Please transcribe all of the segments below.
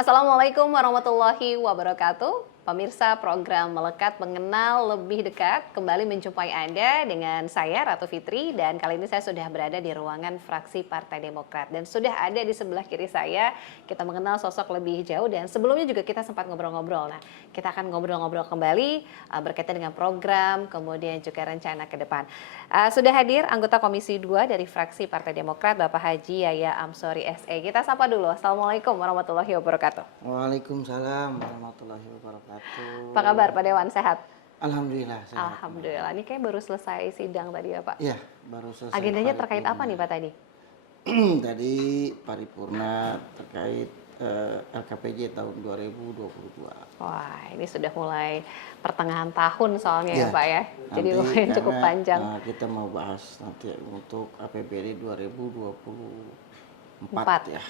Assalamualaikum warahmatullahi wabarakatuh. Pemirsa program Melekat Mengenal Lebih Dekat kembali menjumpai Anda dengan saya Ratu Fitri, dan kali ini saya sudah berada di ruangan fraksi Partai Demokrat dan sudah ada di sebelah kiri saya. Kita mengenal sosok lebih jauh dan sebelumnya juga kita sempat ngobrol-ngobrol. Nah, kita akan ngobrol-ngobrol kembali berkaitan dengan program kemudian juga rencana ke depan. Sudah hadir anggota Komisi 2 dari fraksi Partai Demokrat Bapak Haji Yaya Amsori SE. Kita sapa dulu. Assalamualaikum warahmatullahi wabarakatuh. Waalaikumsalam warahmatullahi wabarakatuh. Apa kabar Pak Dewan, sehat? Alhamdulillah sehat. Alhamdulillah. Ini kayak baru selesai sidang tadi ya Pak? Iya, baru selesai. Agendanya terkait apa nih Pak tadi? Tadi paripurna terkait LKPJ tahun 2022. Wah, ini sudah mulai pertengahan tahun soalnya ya Iya, Pak ya. Jadi nanti lumayan cukup karena, panjang. kita mau bahas nanti untuk APBD 2024 4. ya.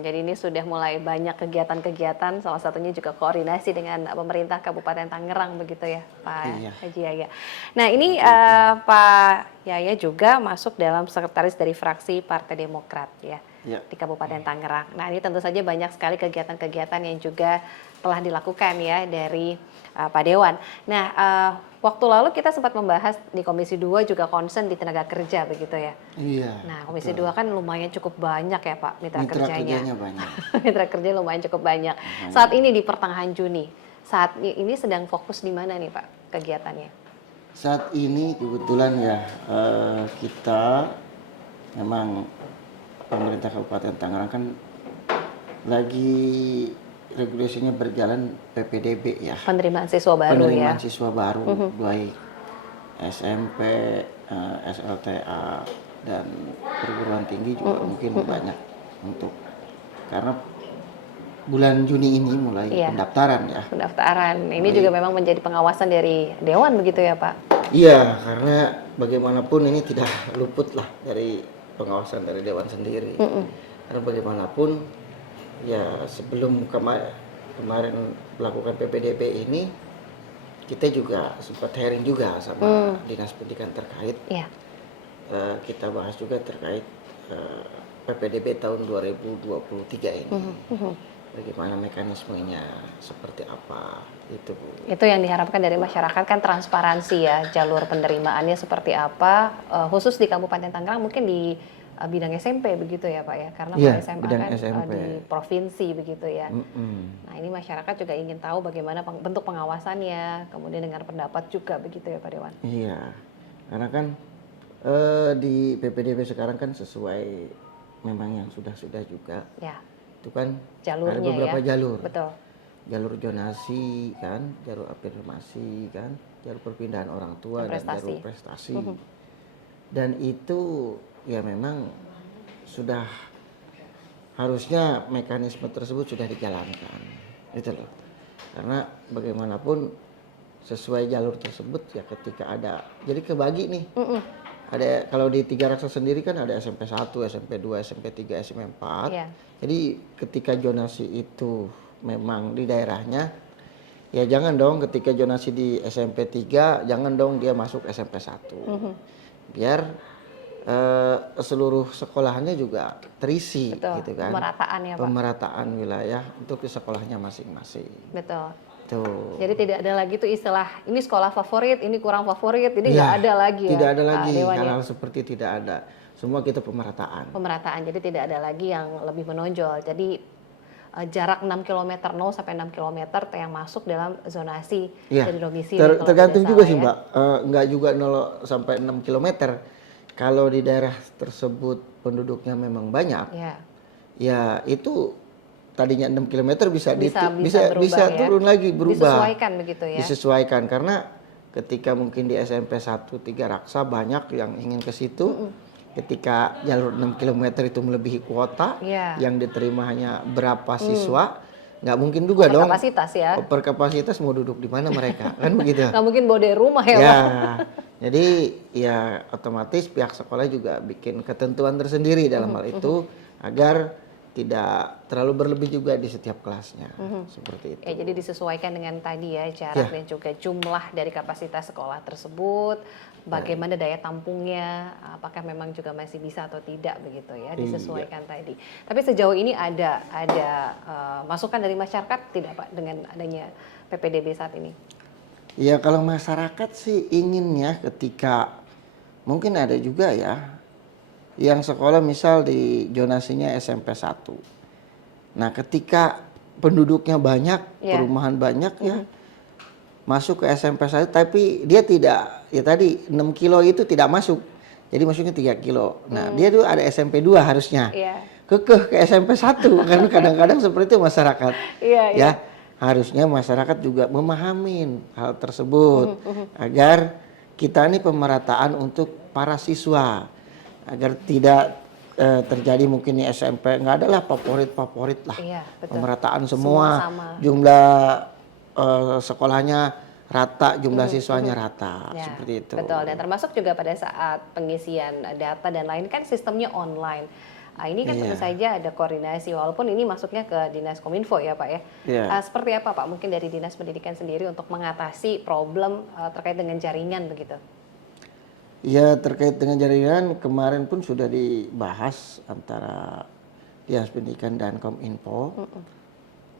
Jadi ini sudah mulai banyak kegiatan-kegiatan, salah satunya juga koordinasi dengan pemerintah Kabupaten Tangerang begitu ya Pak Iya. Haji Yaya. Nah ini Pak Yaya juga masuk dalam sekretaris dari fraksi Partai Demokrat ya Iya. di Kabupaten Tangerang. Nah ini tentu saja banyak sekali kegiatan-kegiatan yang juga telah dilakukan ya dari Pak Dewan. Nah waktu lalu kita sempat membahas di Komisi 2 juga concern di tenaga kerja begitu ya. Iya. Nah, Komisi betul. 2 kan lumayan cukup banyak ya Pak mitra Mitra kerjanya. kerjanya banyak. Mitra kerja lumayan cukup banyak. Saat ini di pertengahan Juni, saat ini sedang fokus di mana nih Pak kegiatannya? Saat ini kebetulan ya kita memang pemerintah Kabupaten Tangerang kan lagi regulasinya berjalan PPDB ya. Penerimaan siswa baru Penerimaan ya. siswa baru baik SMP, SLTA dan perguruan tinggi juga mungkin banyak untuk karena bulan Juni ini mulai Iya. pendaftaran ya. Pendaftaran. Ini juga memang menjadi pengawasan dari Dewan begitu ya Pak? Iya, karena bagaimanapun ini tidak luput lah dari pengawasan dari Dewan sendiri. Karena bagaimanapun ya sebelum kemarin melakukan PPDB ini kita juga sempat hearing juga sama dinas pendidikan terkait. Iya. Kita bahas juga terkait PPDB tahun 2023 ini. Bagaimana mekanismenya, seperti apa itu Bu. Itu yang diharapkan dari masyarakat kan transparansi ya, jalur penerimaannya seperti apa, khusus di Kabupaten Tangerang mungkin di bidang SMP begitu ya Pak ya, karena Iya, Pak SMA bidang kan SMP. di provinsi begitu ya. Nah ini masyarakat juga ingin tahu bagaimana bentuk pengawasannya, kemudian dengar pendapat juga begitu ya Pak Dewan. Iya, karena kan di PPDB sekarang kan sesuai memang yang sudah juga. Ya, Itu kan jalurnya ada beberapa ya. jalur. Betul. Jalur zonasi kan, jalur afirmasi kan, jalur perpindahan orang tua Dan dan jalur prestasi. prestasi. Dan itu ya memang sudah harusnya mekanisme tersebut sudah dijalankan. Itu loh. Karena bagaimanapun sesuai jalur tersebut ya ketika ada. Jadi kebagi nih. Ada kalau di Tiga Raksa sendiri kan ada SMP 1, SMP 2, SMP 3, SMP 4. Iya. Jadi ketika zonasi itu memang di daerahnya, ya jangan dong ketika zonasi di SMP 3, jangan dong dia masuk SMP 1. Biar seluruh sekolahannya juga terisi. Betul. Gitu kan. Pemerataan ya Pak. Pemerataan wilayah untuk di sekolahnya masing-masing. Betul. Tuh. Jadi tidak ada lagi tuh istilah ini sekolah favorit, ini kurang favorit, ini nggak Ya, ada lagi ya. tidak ada Pak lagi Dewan ya. hal-hal seperti tidak ada. Semua kita pemerataan. Pemerataan, jadi tidak ada lagi yang lebih menonjol. Jadi jarak 6 km, 0 sampai 6 km yang masuk dalam zonasi Ya, dari domisili. kalau tergantung tidak juga salah sih ya. Mbak, nggak juga 0 sampai 6 km. Kalau di daerah tersebut penduduknya memang banyak, Ya, ya itu tadinya 6 km bisa berubah ya. turun lagi, berubah. Disesuaikan begitu ya. Disesuaikan karena ketika mungkin di SMP 1 Tiga Raksa banyak yang ingin ke situ. Ketika jalur 6 km itu melebihi kuota, Iya. yang diterima hanya berapa siswa, nggak mungkin juga dong. Kapasitas ya. Per kapasitas mau duduk di mana mereka, kan begitu. Nggak mungkin bawa dari rumah ya, Ya, Pak. jadi ya otomatis pihak sekolah juga bikin ketentuan tersendiri dalam hal itu agar tidak terlalu berlebih juga di setiap kelasnya, seperti itu. Ya, jadi disesuaikan dengan tadi ya jarak dan juga jumlah dari kapasitas sekolah tersebut, bagaimana daya tampungnya, apakah memang juga masih bisa atau tidak begitu ya, disesuaikan tadi. Tapi sejauh ini ada masukan dari masyarakat tidak Pak dengan adanya PPDB saat ini? Ya kalau masyarakat sih inginnya ketika mungkin ada juga ya yang sekolah misal di zonasinya SMP 1. Nah, ketika penduduknya banyak, perumahan banyak ya, masuk ke SMP 1 tapi dia tidak, ya tadi 6 kilo itu tidak masuk. Jadi masuknya 3 kilo. Nah, dia tuh ada SMP 2 harusnya. Kekeh ke SMP 1 karena kadang-kadang seperti itu masyarakat. Ya, harusnya masyarakat juga memahami hal tersebut agar kita ini pemerataan untuk para siswa. Agar tidak terjadi mungkin di SMP nggak ada lah favorit lah, pemerataan semua jumlah sekolahnya rata, jumlah siswanya rata, seperti itu. Betul, dan termasuk juga pada saat pengisian data dan lain kan sistemnya online. Nah, ini kan tentu saja ada koordinasi walaupun ini masuknya ke Dinas Kominfo ya Pak ya. Seperti apa Pak mungkin dari Dinas Pendidikan sendiri untuk mengatasi problem terkait dengan jaringan begitu? Ya terkait dengan jaringan kemarin pun sudah dibahas antara Dinas Pendidikan dan Kominfo.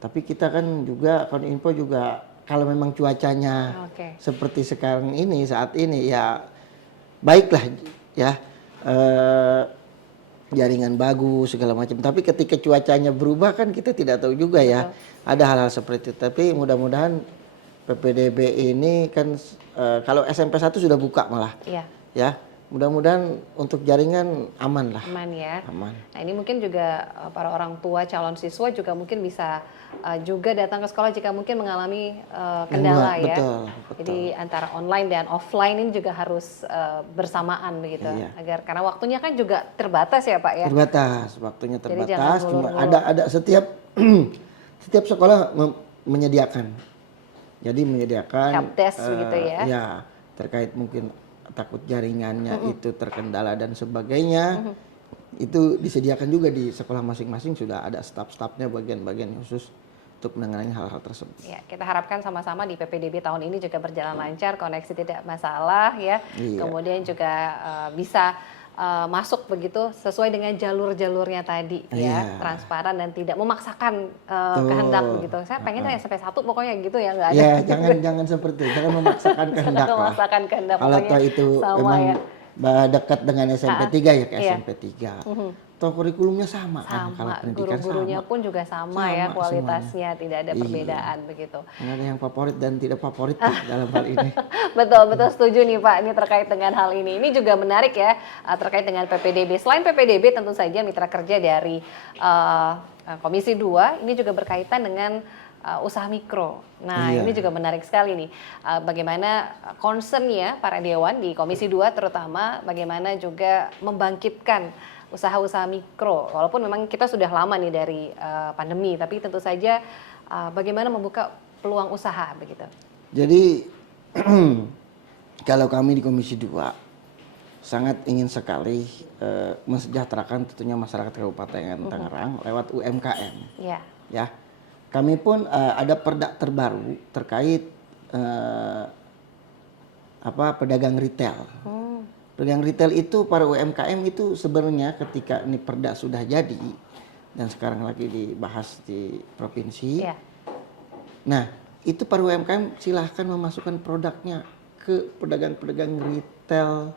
Tapi kita kan juga Kominfo juga kalau memang cuacanya seperti sekarang ini saat ini ya baiklah ya jaringan bagus segala macam. Tapi ketika cuacanya berubah kan kita tidak tahu juga ya. Ada hal-hal seperti itu. Tapi mudah-mudahan PPDB ini kan kalau SMP 1 sudah buka malah. Ya, mudah-mudahan untuk jaringan aman lah. Aman ya. Aman. Nah ini mungkin juga para orang tua calon siswa juga mungkin bisa juga datang ke sekolah jika mungkin mengalami kendala ya. Betul. Jadi antara online dan offline ini juga harus bersamaan begitu. Agar karena waktunya kan juga terbatas ya Pak ya. Terbatas, waktunya terbatas. Cuma ada setiap setiap sekolah menyediakan. Jadi menyediakan helpdesk begitu ya. Ya, terkait mungkin takut jaringannya itu terkendala dan sebagainya, itu disediakan juga di sekolah masing-masing sudah ada staf-stafnya bagian-bagian khusus untuk menangani hal-hal tersebut. Ya, kita harapkan sama-sama di PPDB tahun ini juga berjalan lancar, koneksi tidak masalah ya, kemudian juga bisa masuk begitu sesuai dengan jalur-jalurnya tadi ya, transparan dan tidak memaksakan kehendak begitu. Saya pengen SMP 1 pokoknya gitu ya, nggak ada. Ya, jangan seperti itu, jangan memaksakan kehendak lah. Memaksakan kehendak kalau toh itu memang dekat dengan SMP 3 ya ke SMP 3. Toh kurikulumnya sama kan, kalau pendidikan guru-gurunya pun juga sama ya kualitasnya, semuanya. Tidak ada perbedaan begitu. Ada yang favorit dan tidak favorit dalam hal ini. Betul setuju nih Pak, ini terkait dengan hal ini. Ini juga menarik ya terkait dengan PPDB. Selain PPDB tentu saja mitra kerja dari Komisi 2 ini juga berkaitan dengan usaha mikro. Nah ini juga menarik sekali nih. Bagaimana concernnya para dewan di Komisi 2 terutama bagaimana juga membangkitkan usaha-usaha mikro, walaupun memang kita sudah lama nih dari pandemi, tapi tentu saja bagaimana membuka peluang usaha begitu. Jadi kalau kami di Komisi 2 sangat ingin sekali mensejahterakan tentunya masyarakat Kabupaten Tangerang lewat UMKM. Ya, kami pun ada perda terbaru terkait pedagang retail. Pedagang retail itu para UMKM itu sebenarnya ketika ini perda sudah jadi dan sekarang lagi dibahas di provinsi. Nah, itu para UMKM silahkan memasukkan produknya ke pedagang-pedagang retail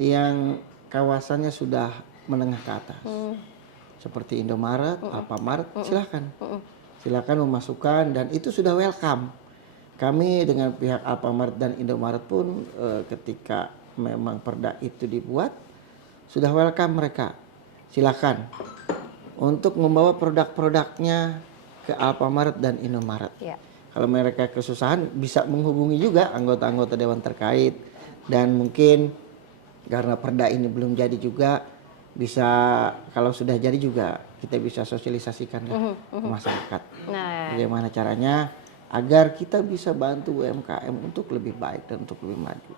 yang kawasannya sudah menengah ke atas. Seperti Indomaret, Alfamart, silahkan memasukkan dan itu sudah welcome. Kami dengan pihak Alfamart dan Indomaret pun ketika memang perda itu dibuat sudah welcome mereka, silakan untuk membawa produk-produknya ke Alfamart dan Indomaret. Kalau mereka kesusahan bisa menghubungi juga anggota-anggota dewan terkait dan mungkin karena perda ini belum jadi juga bisa kalau sudah jadi juga kita bisa sosialisasikan ke masyarakat. Bagaimana caranya agar kita bisa bantu UMKM untuk lebih baik dan untuk lebih maju.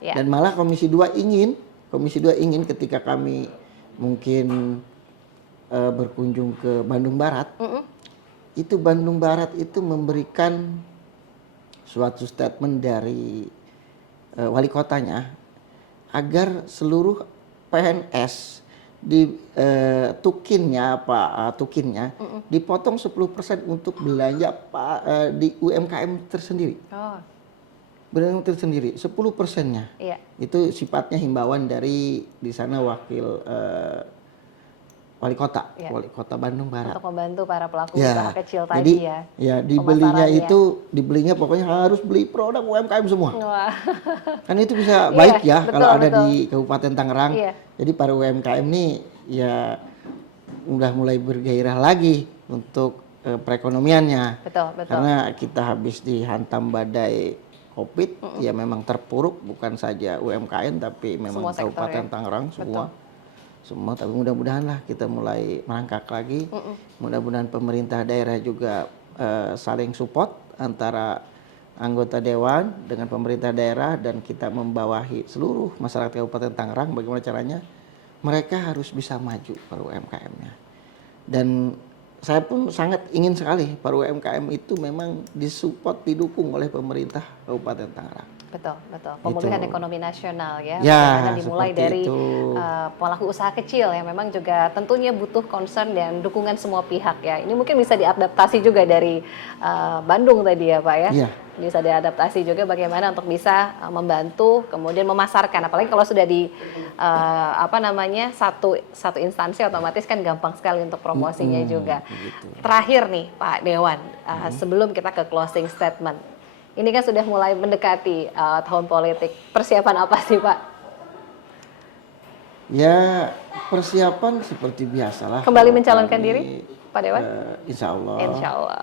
Dan malah Komisi 2 ingin ketika kami mungkin berkunjung ke Bandung Barat, Mm-mm. itu Bandung Barat itu memberikan suatu statement dari wali kotanya agar seluruh PNS di tukinnya dipotong 10% untuk belanja di UMKM tersendiri. Oh, Benar tersendiri 10%-nya. iya. Itu sifatnya himbauan dari di sana wakil wali kota, Iya. wali kota Bandung Barat. Untuk membantu para pelaku Ya, usaha kecil jadi tadi ya. ya dibelinya Pemasarannya. dibelinya pokoknya harus beli produk UMKM semua. Wah, Kan itu bisa Iya, baik ya betul, kalau ada betul. di Kabupaten Tangerang. Iya. Jadi para UMKM nih ya udah mulai bergairah lagi untuk perekonomiannya. betul, betul. Karena kita habis dihantam badai COVID, ya memang terpuruk bukan saja UMKM tapi memang Semua sektor Kabupaten ya. Tangerang semua. Tapi mudah-mudahan lah kita mulai merangkak lagi. Mudah-mudahan pemerintah daerah juga saling support antara anggota dewan dengan pemerintah daerah dan kita membawahi seluruh masyarakat Kabupaten Tangerang. Bagaimana caranya mereka harus bisa maju para UMKM-nya. Dan saya pun sangat ingin sekali para UMKM itu memang disupport, didukung oleh pemerintah Kabupaten Tangerang. Betul, betul. Pemulihan Itu. ekonomi nasional ya. Ya, Bagaimana dimulai seperti dari itu. pelaku usaha kecil yang memang juga tentunya butuh concern dan dukungan semua pihak ya. Ini mungkin bisa diadaptasi juga dari Bandung tadi ya Pak ya. Iya. Bisa diadaptasi juga bagaimana untuk bisa membantu kemudian memasarkan. Apalagi kalau sudah di satu instansi otomatis kan gampang sekali untuk promosinya juga. begitu. Terakhir nih Pak Dewan, sebelum kita ke closing statement. Ini kan sudah mulai mendekati tahun politik. Persiapan apa sih Pak? Ya persiapan seperti biasalah. Kembali Kalau mencalonkan kami, diri, Pak Dewan? Insya Allah. Insya Allah.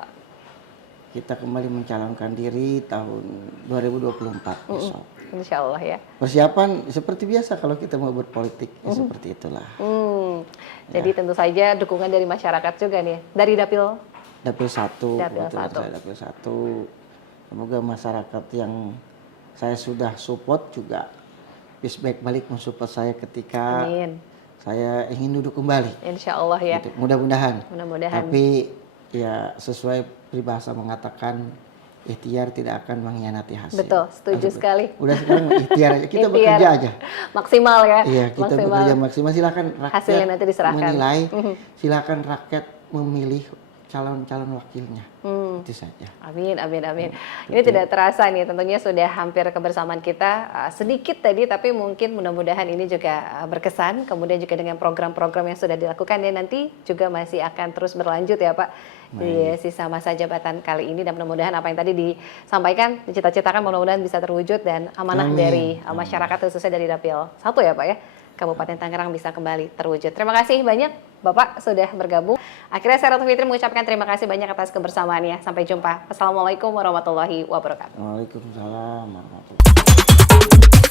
Kita kembali mencalonkan diri tahun 2024 besok. Insya Allah ya. Persiapan seperti biasa kalau kita mau berpolitik, ya seperti itulah. Jadi tentu saja dukungan dari masyarakat juga nih. Dari Dapil. Dapil 1, Dapil kebetulan 1. saya Dapil 1. Semoga masyarakat yang saya sudah support juga feedback balik mensupport saya ketika Amin. saya ingin duduk kembali. Insya Allah ya. Gitu. Mudah-mudahan. Mudah-mudahan. Tapi ya sesuai peribahasa mengatakan ikhtiar tidak akan mengkhianati hasil. Betul, setuju sekali. Udah sekarang ikhtiar aja, kita Ikhtiar. bekerja aja. Maksimal ya. Iya, kita bekerja maksimal. Silakan rakyat Hasilnya nanti diserahkan. menilai. Silakan rakyat memilih calon-calon wakilnya. Itu saja. Amin, amin, amin. Ini tidak terasa nih, tentunya sudah hampir kebersamaan kita sedikit tadi, tapi mungkin mudah-mudahan ini juga berkesan. Kemudian juga dengan program-program yang sudah dilakukan ya nanti juga masih akan terus berlanjut ya Pak di sisa masa jabatan kali ini, dan mudah-mudahan apa yang tadi disampaikan, dicita-citakan mudah-mudahan bisa terwujud dan amanah dari masyarakat khususnya dari Dapil 1 ya Pak ya. Kabupaten Tangerang bisa kembali terwujud. Terima kasih banyak Bapak sudah bergabung. Akhirnya saya Ratu Fitri mengucapkan terima kasih banyak atas kebersamaannya. Sampai jumpa. Assalamualaikum warahmatullahi wabarakatuh. Waalaikumsalam warahmatullahi wabarakatuh.